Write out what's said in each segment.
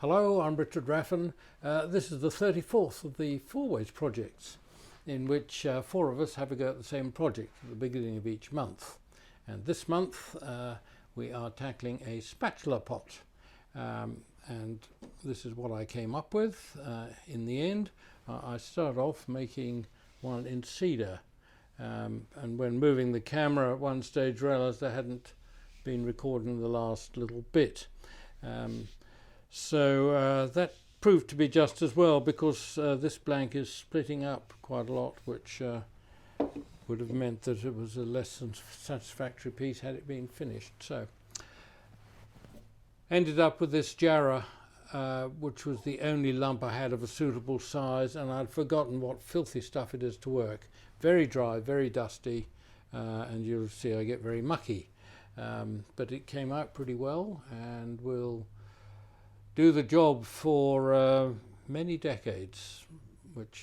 Hello, I'm Richard Raffan. This is the 34th of the Four Ways projects, in which four of us have a go at the same project at the beginning of each month. And this month we are tackling a spatula pot. And this is what I came up with in the end. I started off making one in cedar. And when moving the camera at one stage realised I hadn't been recording the last little bit. So that proved to be just as well, because this blank is splitting up quite a lot, which would have meant that it was a less than satisfactory piece had it been finished. So ended up with this Jarrah, which was the only lump I had of a suitable size, and I'd forgotten what filthy stuff it is to work. Very dry, very dusty, and you'll see I get very mucky. But it came out pretty well and will do the job for many decades,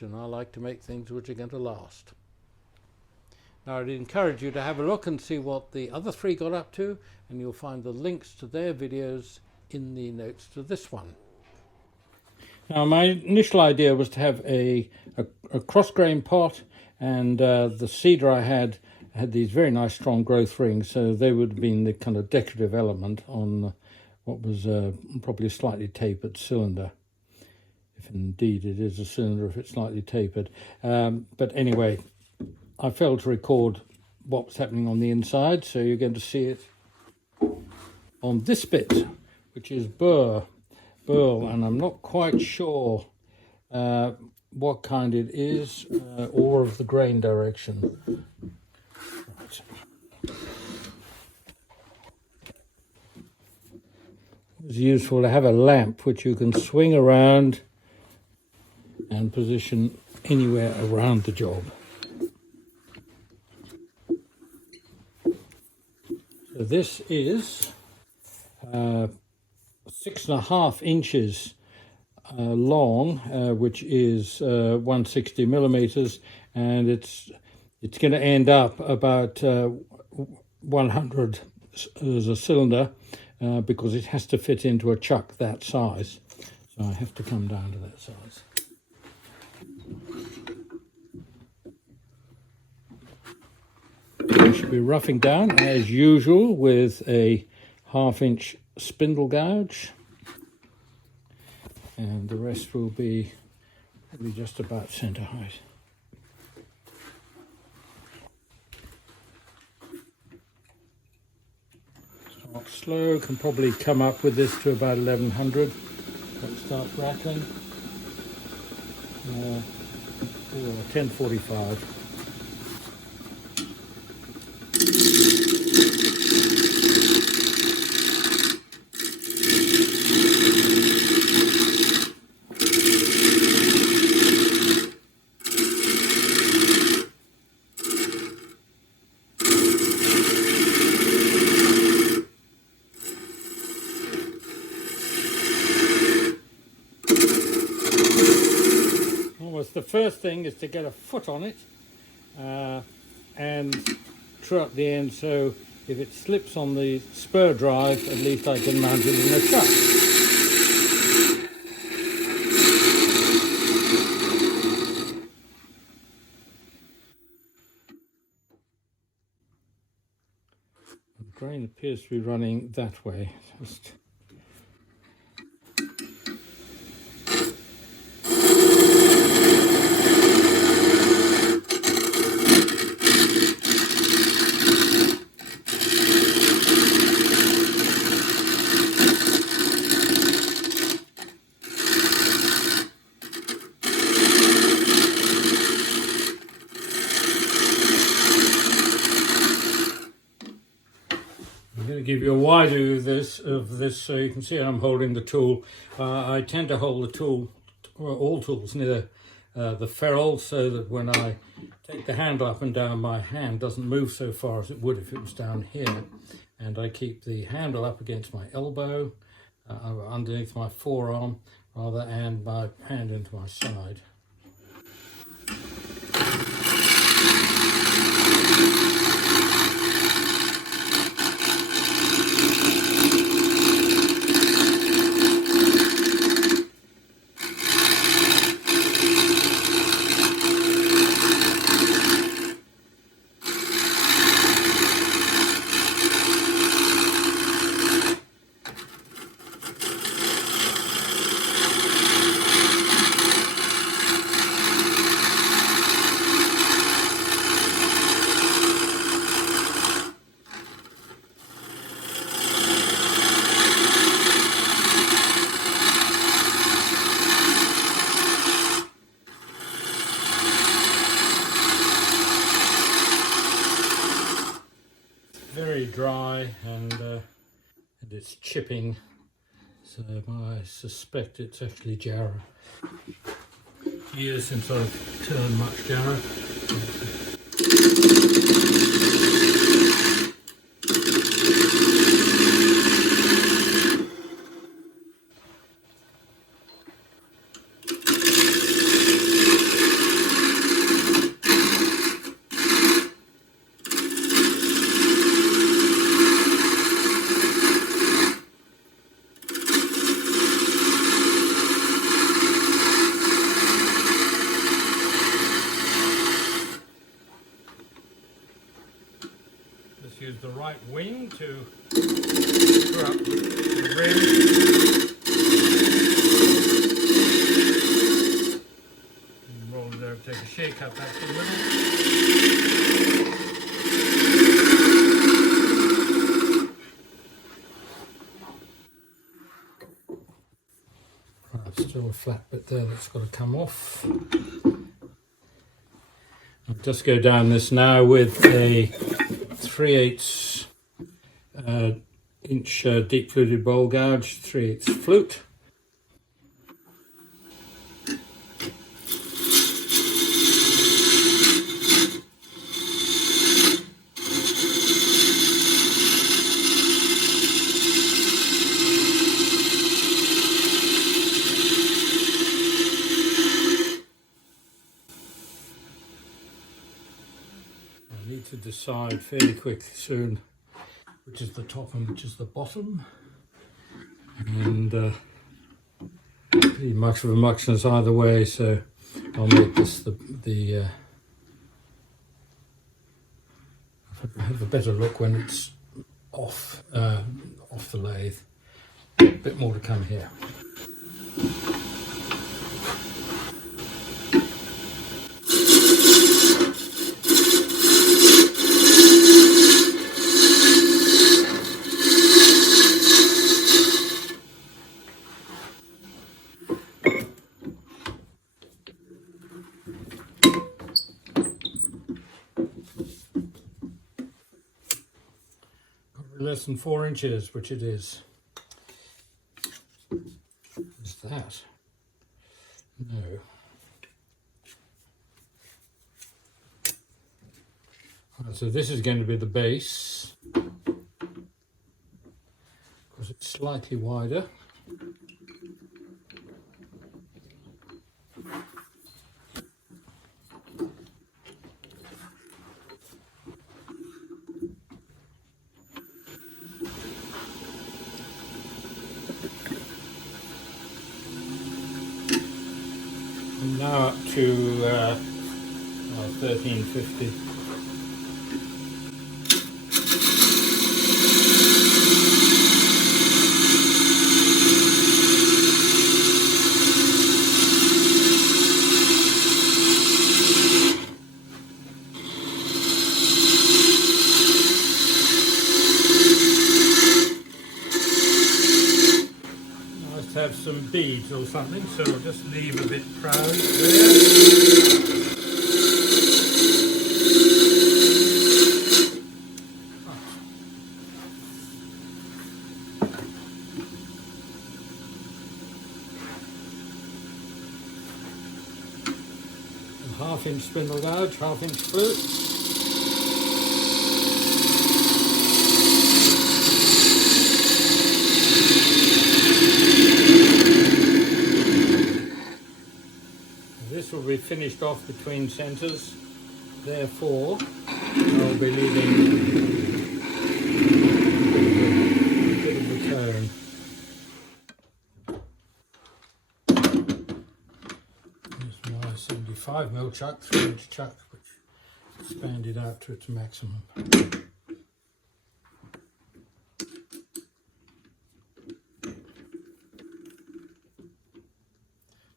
and I like to make things which are going to last. Now I'd encourage you to have a look and see what the other three got up to, and you'll find the links to their videos in the notes to this one. Now my initial idea was to have a cross-grain pot, and the cedar I had these very nice strong growth rings, so they would have been the kind of decorative element on what was probably a slightly tapered cylinder, if indeed it is a cylinder, if it's slightly tapered. But anyway, I failed to record what was happening on the inside, so you're going to see it on this bit, which is burl, and I'm not quite sure what kind it is or of the grain direction. Right. It's useful to have a lamp which you can swing around and position anywhere around the job. So this is 6.5 inches long, which is 160 millimeters, and it's going to end up about 100 as a cylinder, because it has to fit into a chuck that size. So I have to come down to that size. I should be roughing down as usual with a 1/2 inch spindle gouge, and the rest will be probably just about centre height. Start slow, can probably come up with this to about 1100. When it starts rattling, 1045. The first thing is to get a foot on it and true up the end, so if it slips on the spur drive, at least I can mount it in a chuck. The grain appears to be running that way. Just give you a wide view of this so you can see I'm holding the tool. I tend to hold the tool, all tools, near the ferrule, so that when I take the handle up and down, my hand doesn't move so far as it would if it was down here. And I keep the handle up against my elbow, underneath my forearm rather, and my hand into my side. dry and it's chipping, so I suspect it's actually Jarrah. Years since I've turned much Jarrah. Use the right wing to screw up the rim. And roll it over, take a shear cut back to the middle. Right, still a flat bit there that's got to come off. I'll just go down this now with a 3/8 inch deep fluted bowl gouge, 3/8 flute. I need to decide fairly quickly soon which is the top and which is the bottom, and pretty much of a muchness either way, so I'll make this have a better look when it's off the lathe. A bit more to come here. Less than 4 inches, which it is. Is that? No. Right, so this is going to be the base, because it's slightly wider. Now up to 1350. Nice to have some beads or something, so I'll just leave a bit proud there. Half-inch spindle gouge, half-inch flute. This will be finished off between centres, therefore I'll be leaving a bit of a cone. 75mm chuck, 3-inch chuck, which expanded out to its maximum.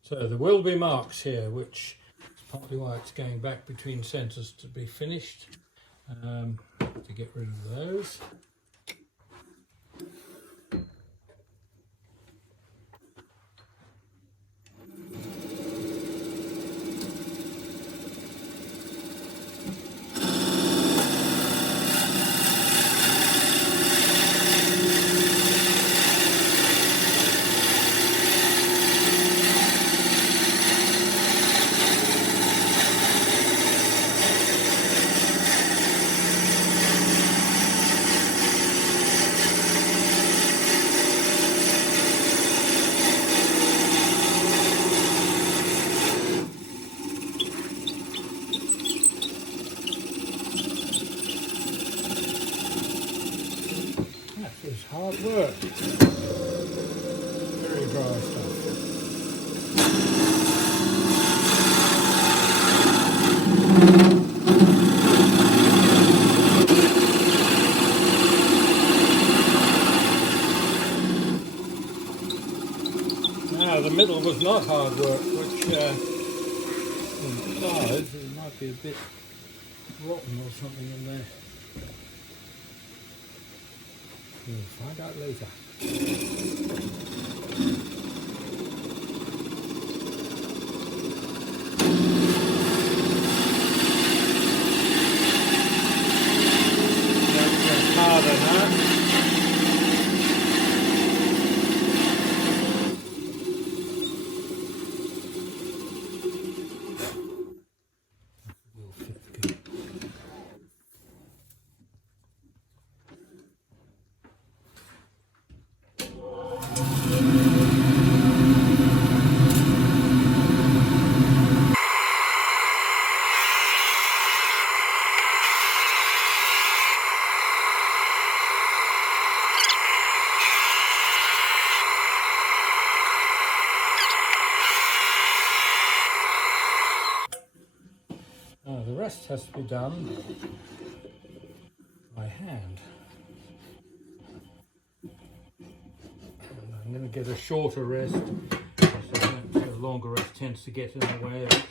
So there will be marks here, which is partly why it's going back between centres to be finished, to get rid of those. Now the middle was not hard work, which implies there might be a bit rotten or something in there. We'll find out later. That's harder now. The rest has to be done by hand. And I'm going to get a shorter rest, so a longer rest tends to get in the way of it.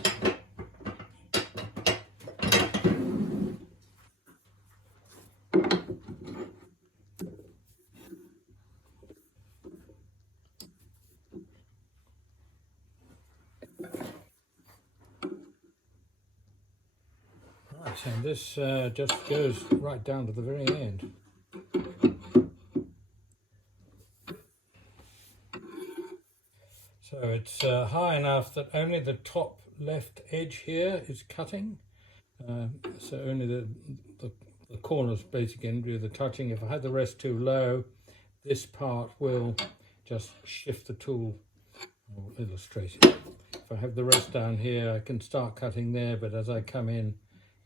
And this just goes right down to the very end. So it's high enough that only the top left edge here is cutting. So only the corners basically do the touching. If I had the rest too low, this part will just shift the tool. I'll illustrate it. If I have the rest down here, I can start cutting there, but as I come in,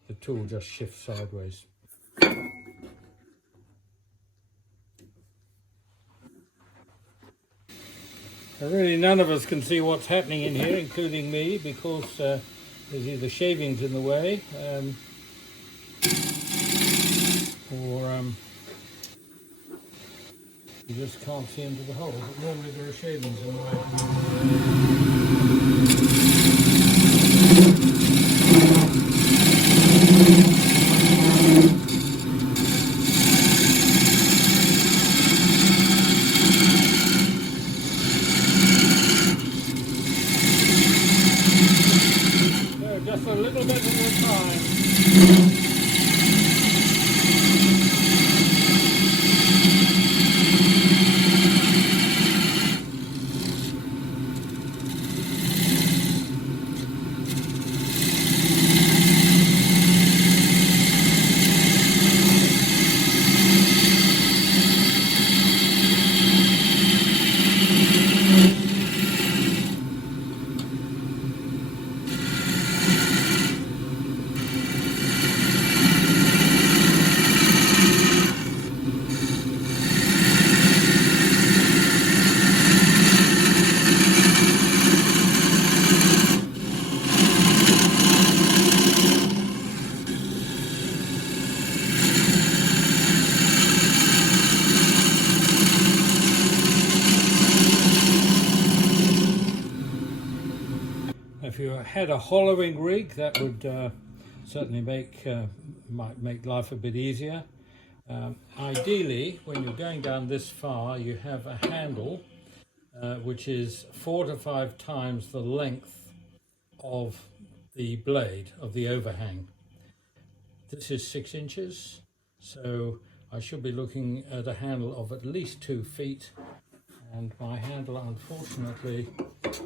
the tool just shifts sideways. Really none of us can see what's happening in here, including me, because there's either shavings in the way or you just can't see into the hole. But normally there are shavings in the way. Just a little bit at a time. If you had a hollowing rig, that would certainly might make life a bit easier. Ideally, when you're going down this far, you have a handle which is 4 to 5 times the length of the blade of the overhang. This is 6 inches, so I should be looking at a handle of at least 2 feet, and my handle unfortunately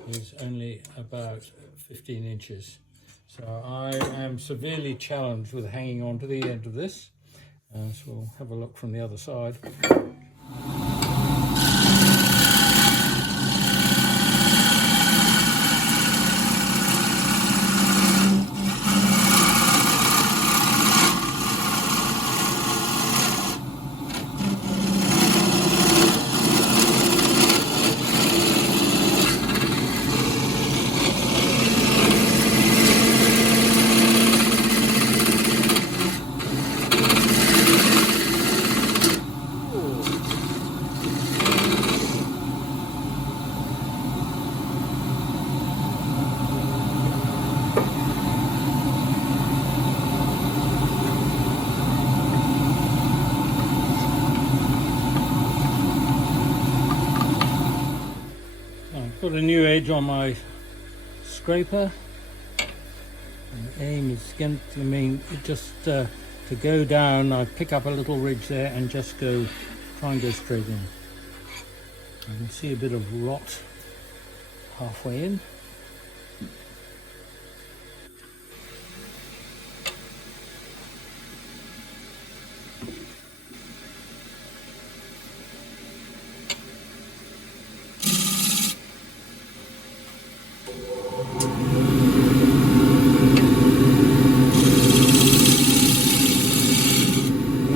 is only about 15 inches. So I am severely challenged with hanging on to the end of this. So we'll have a look from the other side. Put a new edge on my scraper. And the aim is just to go down. I pick up a little ridge there and just try and go straight in. I can see a bit of rot halfway in.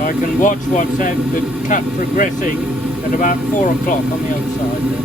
I can watch the cut progressing at about 4 o'clock on the other side there.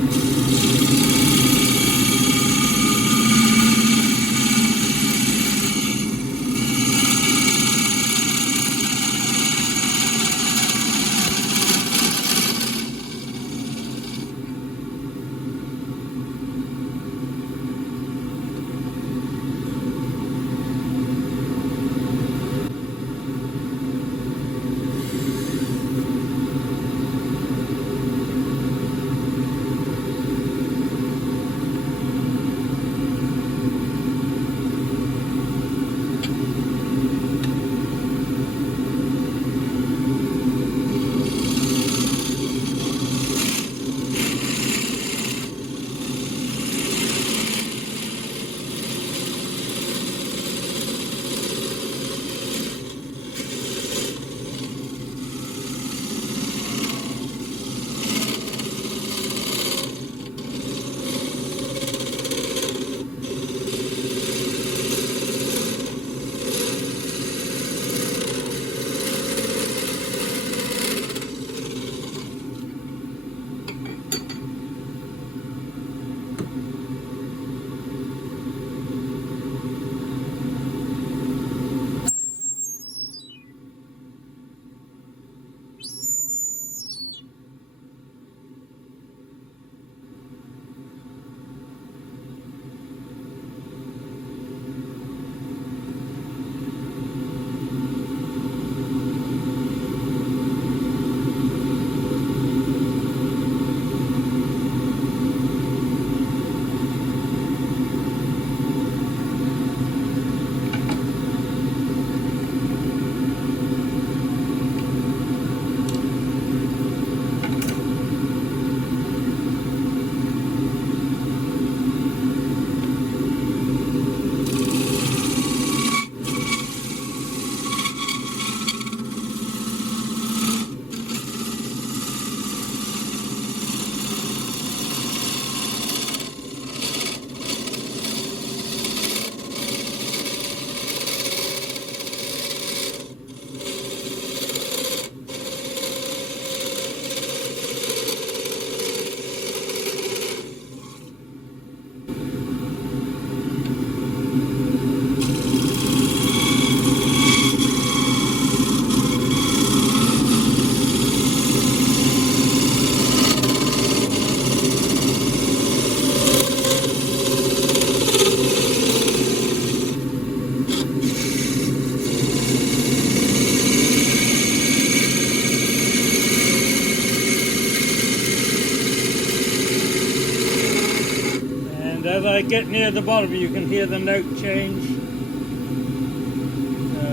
As I get near the bottom, you can hear the note change.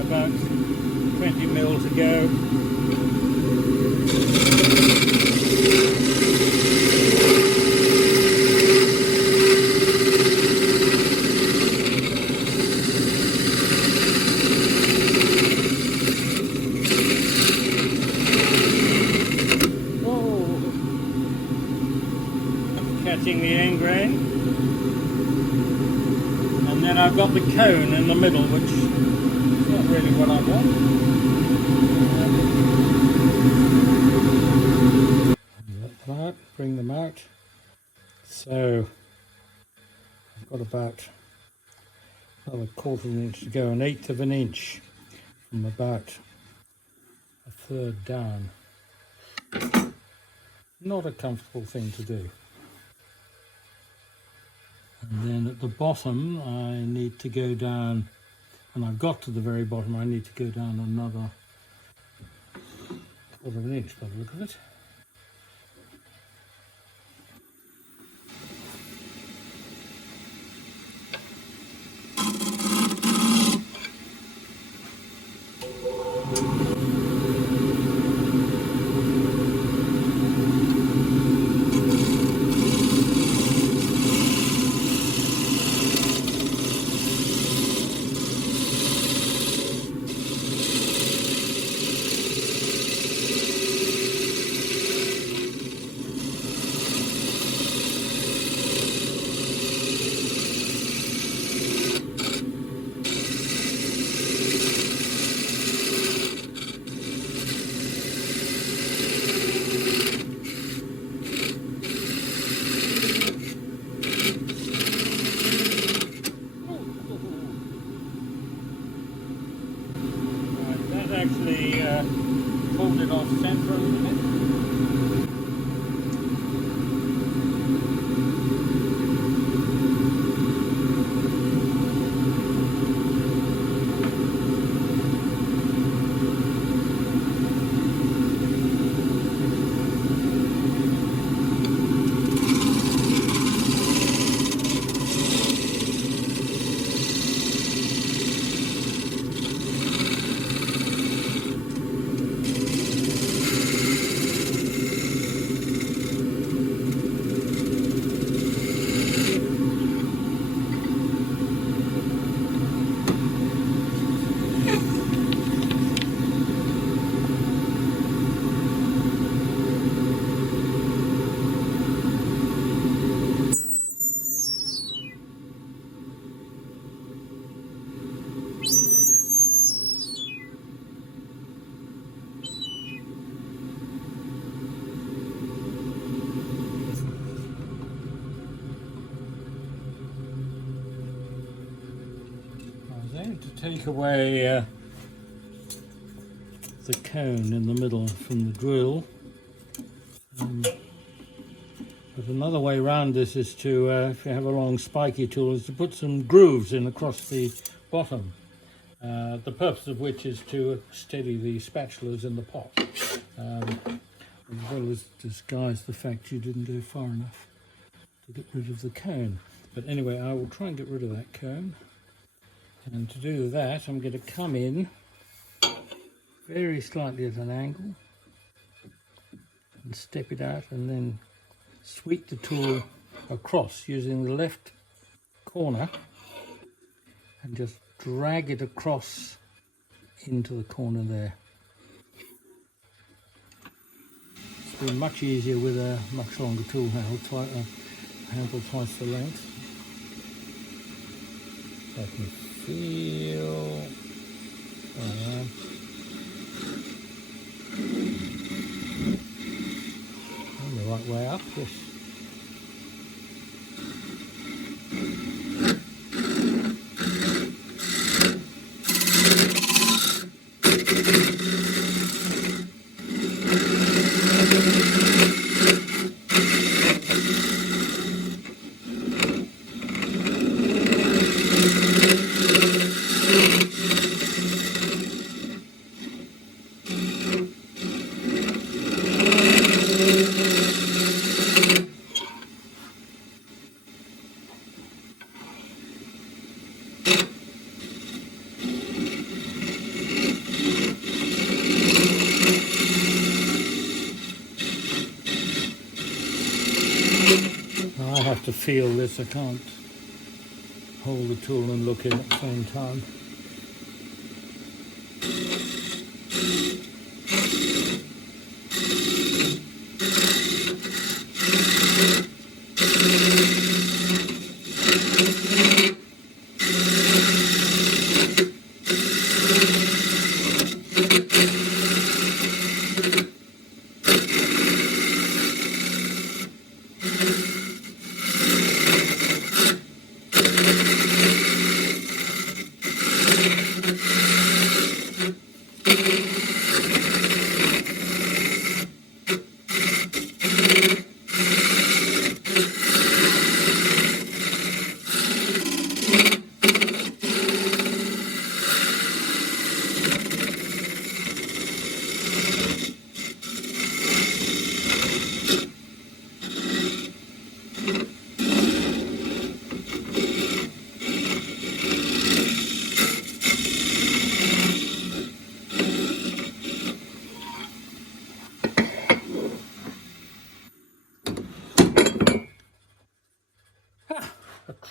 About 20 mils ago. Oh, catching the end grain. And then I've got the cone in the middle, which is not really what I want. Let them out, bring them out. So I've got about another 1/4 of an inch to go, 1/8 of an inch from about a third down. Not a comfortable thing to do. And then at the bottom I need to go down, and I've got to the very bottom, I need to go down another 1/4 of an inch by the look of it. actually pulled it off centre a little bit. To take away the cone in the middle from the drill, but another way around this is to, if you have a long spiky tool, is to put some grooves in across the bottom, the purpose of which is to steady the spatulas in the pot, as well as disguise the fact you didn't go far enough to get rid of the cone. But anyway, I will try and get rid of that cone. And to do that, I'm going to come in very slightly at an angle and step it out, and then sweep the tool across using the left corner and just drag it across into the corner there. It's been much easier with a much longer tool handle twice the length. Let me feel the right way up, yes. To feel this, I can't hold the tool and look in at the same time.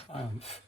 Triumph.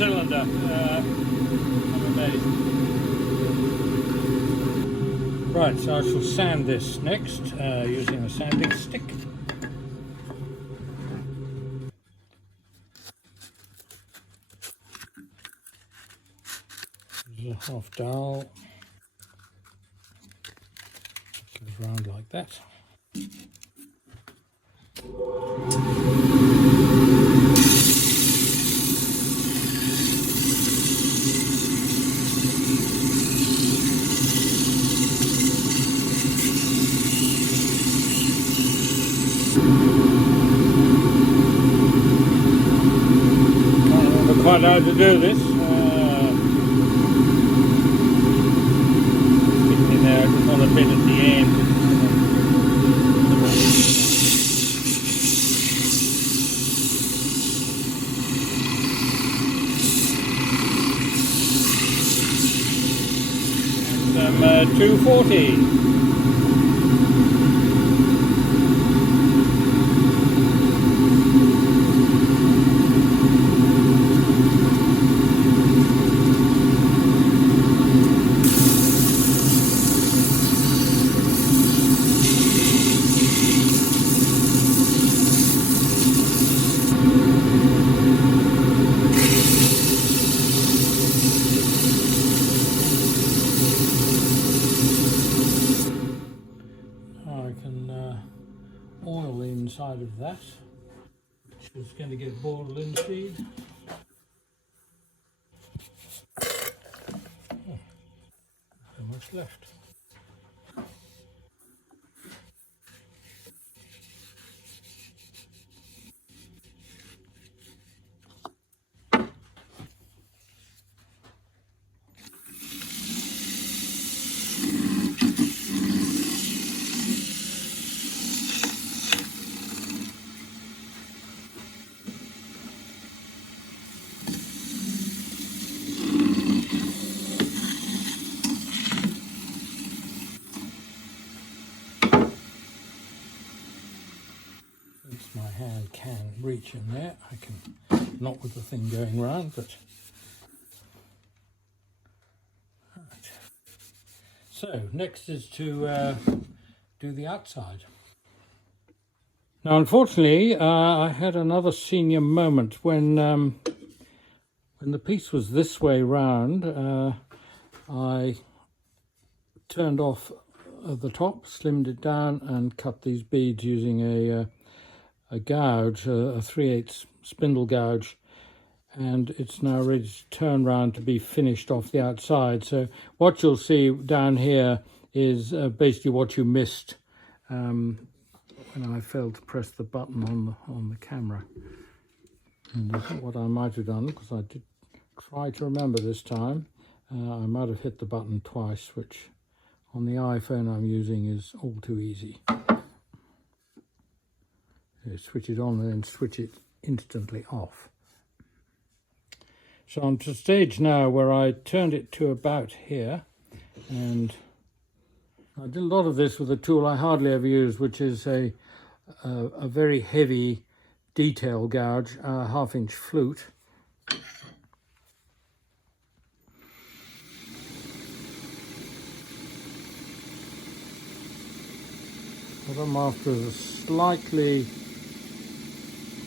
cylinder. I'm amazed. Right, so I shall sand this next using a sanding stick. There's a half dowel. Give it round like that. Can't remember quite how to do this. Sticking there just on a bit at the end. And 240. Oil the inside of that, which is going to get boiled linseed. Oh, so much left. My hand can reach in there. I can, not with the thing going round, but right. So next is to do the outside. Now, unfortunately, I had another senior moment when the piece was this way round. I turned off the top, slimmed it down, and cut these beads using a gouge, a 3/8 spindle gouge, and it's now ready to turn round to be finished off the outside. So what you'll see down here is basically what you missed when I failed to press the button on the camera. And what I might have done, because I did try to remember this time, I might have hit the button twice, which on the iPhone I'm using is all too easy. You switch it on and then switch it instantly off. So I'm to stage now where I turned it to about here, and I did a lot of this with a tool I hardly ever use, which is a very heavy detail gouge, a 1/2-inch flute. What I'm after is a slightly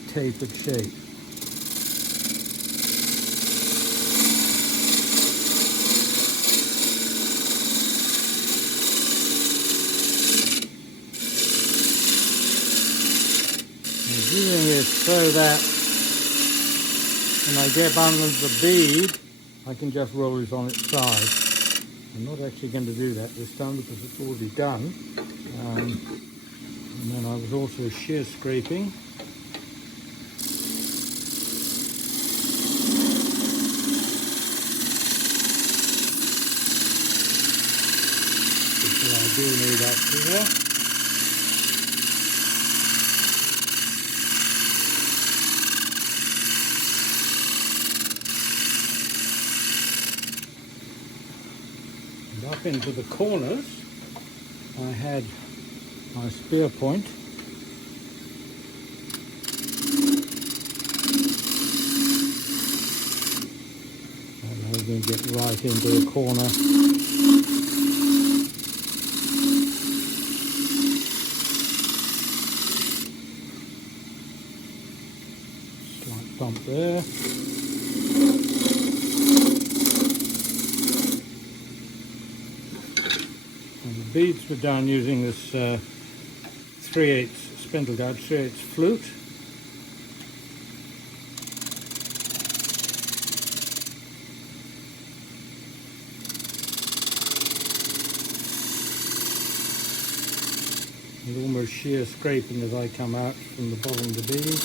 tapered shape. I'm doing it so that when I get under the bead, I can just roll it on its side. I'm not actually going to do that this time because it's already done. And then I was also shear scraping. I do need up here. And up into the corners I had my spear point. get right into the corner. Slight bump there. And the beads were done using this 3/8 spindle gouge, 3/8 flute. With almost sheer scraping as I come out from the bottom of the bead.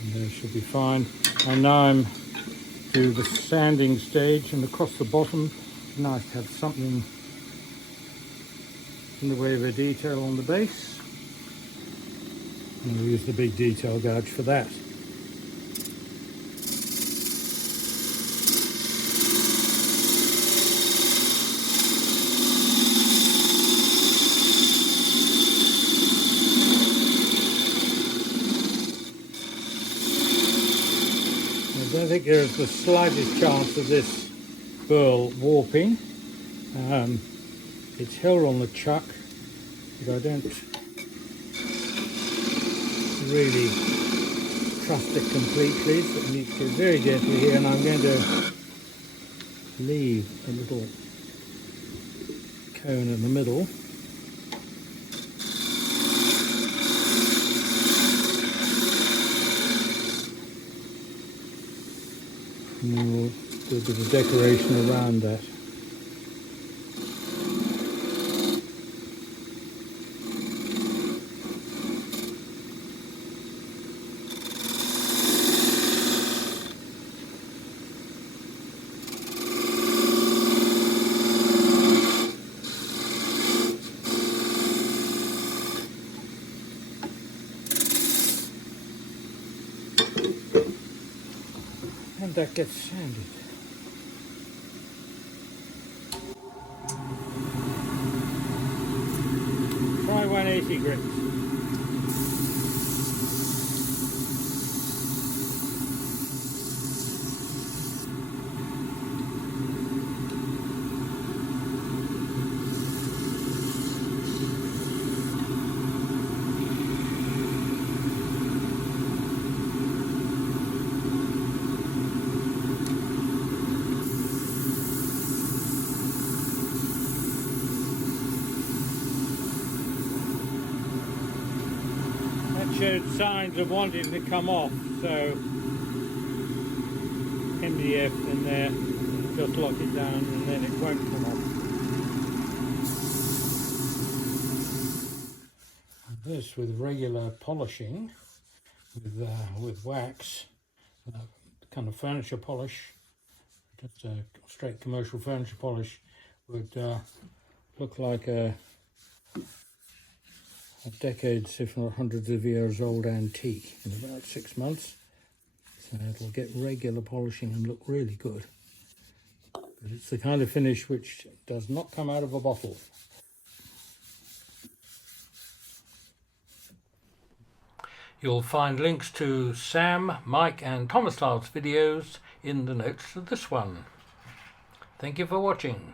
And there should be fine. And now I'm to the sanding stage, and across the bottom, nice to have something in the way of a detail on the base. And we'll use the big detail gouge for that. I don't think there's the slightest chance of this burl warping. It's held on the chuck, but I don't really trust it completely, so it needs to go very gently here, and I'm going to leave a little cone in the middle. And then we'll do a bit of decoration around that. And that gets sanded. Try 180 grits. Showed signs of wanting to come off, so MDF in there, just lock it down and then it won't come off. And this with regular polishing, with wax, kind of furniture polish, just a straight commercial furniture polish, would look like a decades, if not hundreds of years old antique in about 6 months. So it'll get regular polishing and look really good. But it's the kind of finish which does not come out of a bottle. You'll find links to Sam, Mike and Tomislav's videos in the notes of this one. Thank you for watching.